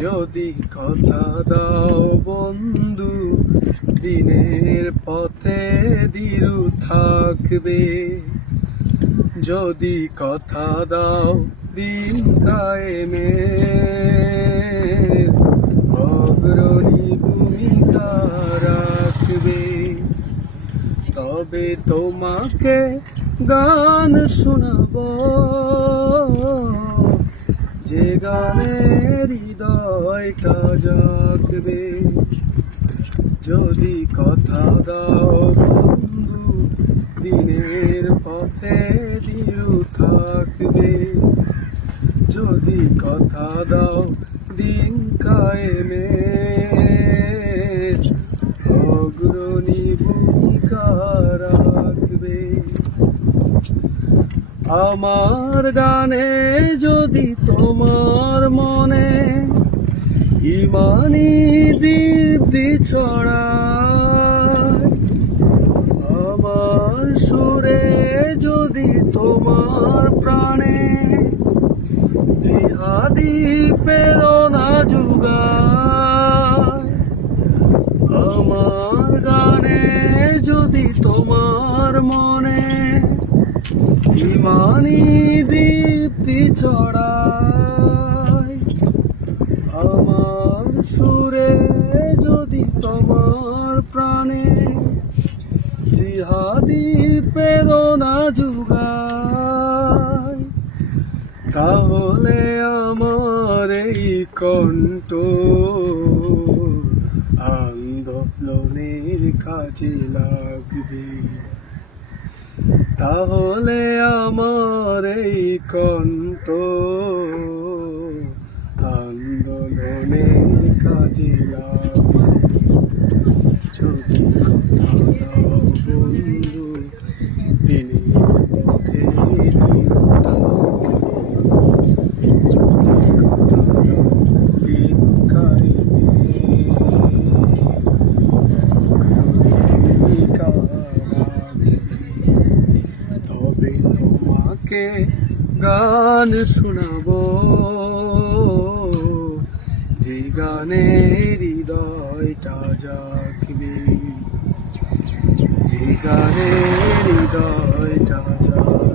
যদি কথা দাও বন্ধু, দিনের পথে দৃঢ় থাকবে। যদি কথা দাও দিন কায়েমের অগ্রণী ভূমিকা রাখবে। তবে তোমাকে গান শোনাবো, যে গানে হৃদয়টা জাগবে। যদি কথা দাও বন্ধু, দিনের পথে দৃঢ় থাকবে। যদি কথা দাও দিন কায়েমের অগ্রণী ভূমিকা রাখবে। আমার গানে যদি তোমার মনে ইমানি দীপ্তি ছড়ায়, আমার সুরে যদি তোমার প্রাণে জিহাদি প্রেরণা জুগায়, আমার গানে যদি তোমার মনে ইমানি দীপ্তি ছড়ায়, আমার সুরে যদি তোমার প্রাণে জিহাদি প্রেরণা জুগায়, তাহলে আমার এই কণ্ঠ আন্দোলনের কাজে লাগবে। তাহলে আমার এই কণ্ঠ আন্দোলনের কাজে লাগবে। যদি কথা দাও বন্ধু, দিনের পথে দৃঢ় থাকবে। যদি কথা দাও দিন কায়েমের ভূমিকা রাখবে। তবে তোমাকে গান শোনাবো, যে গানে হৃদয়টা জাগবে। যে গানে হৃদয়টা জাগবে।